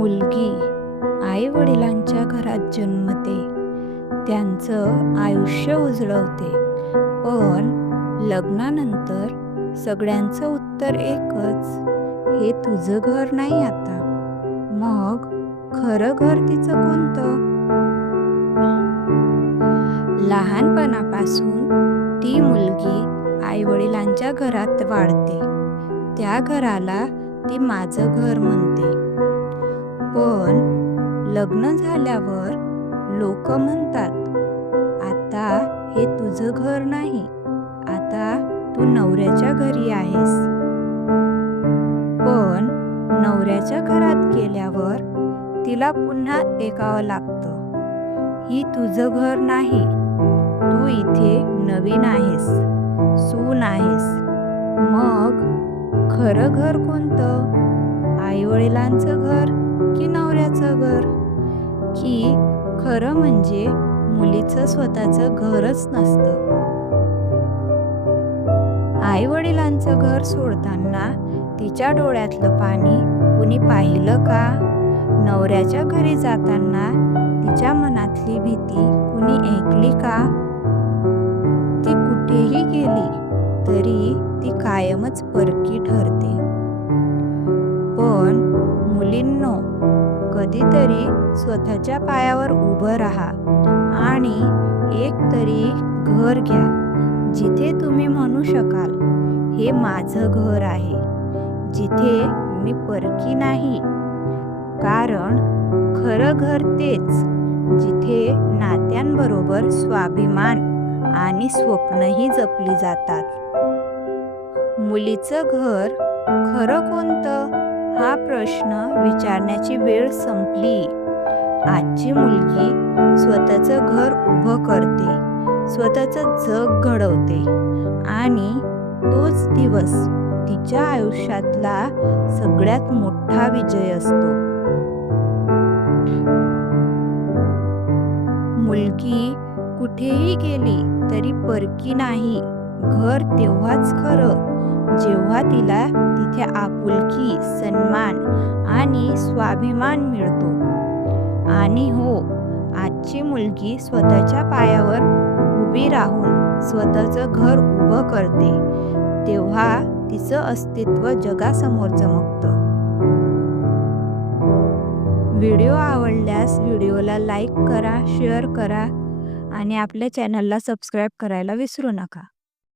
मुलगी आई-वडिलांच्या घरात जन्मते, त्यांचं आयुष्य उजळवते. पण लग्नानंतर सगळ्यांचं उत्तर एकच, हे तुझं घर नाही आता. मग खरं घर तिचं कोणतं? लहानपणापासून ती मुलगी आई-वडिलांच्या घरात वाढते. त्या घराला ती माझं घर म्हणते. पण लग्न झाल्यावर लोक म्हणतात, आता हे तुझं घर नाही, आता तू नवऱ्याच्या घरी आहेस. पण नवऱ्याच्या घरात गेल्यावर तिला पुन्हा टेकावं लागतं. ही तुझं घर नाही, तू इथे नवीन आहेस, सून आहेस. मग खरं घर कोणतं? आई-वडिलांचं घर की नवऱ्याचं घर? की खरं म्हणजे मुलीचं स्वतःचं घरच नसतं. आई-वडिलांचं घर सोडताना तिच्या डोळ्यातलं पाणी कुणी पाहिलं का? नवऱ्याच्या घरी जाताना तिच्या मनातली भीती कुणी ऐकली का? ती कुठेही गेली तरी ती कायमच परकी ठरते. पण मुलींनो, कधीतरी स्वतःच्या पायावर उभं राहा आणि एक तरी घर घ्या, जिथे तुम्ही म्हणू शकाल, हे माझं घर आहे, जिथे मी परकी नाही. कारण खरं घर तेच, जिथे नात्यांबरोबर स्वाभिमान आणि स्वप्नही जपली जातात. मुलीचं घर खरं कोणतं, हा प्रश्न विचारण्याची वेळ संपली. आजची मुलगी स्वतःचं घर उभं करते, स्वतःचं जग घडवते आणि तोच दिवस तिच्या आयुष्यातला सगळ्यात मोठा विजय असतो. मुलगी कुठेही गेली तरी परकी नाही. घर तेव्हाच खरं जेव्हा तिला तिथे आपुलकी, सन्मान आणि स्वाभिमान मिळतो. आणि हो, आजची मुलगी स्वतःच्या पायावर उभी राहून स्वतःचं घर उभं करते, तेव्हा तिचं अस्तित्व जगासमोर चमकतं. व्हिडिओ आवडल्यास व्हिडिओला लाईक करा, शेअर करा आणि आपल्या चॅनलला सबस्क्राईब करायला विसरू नका.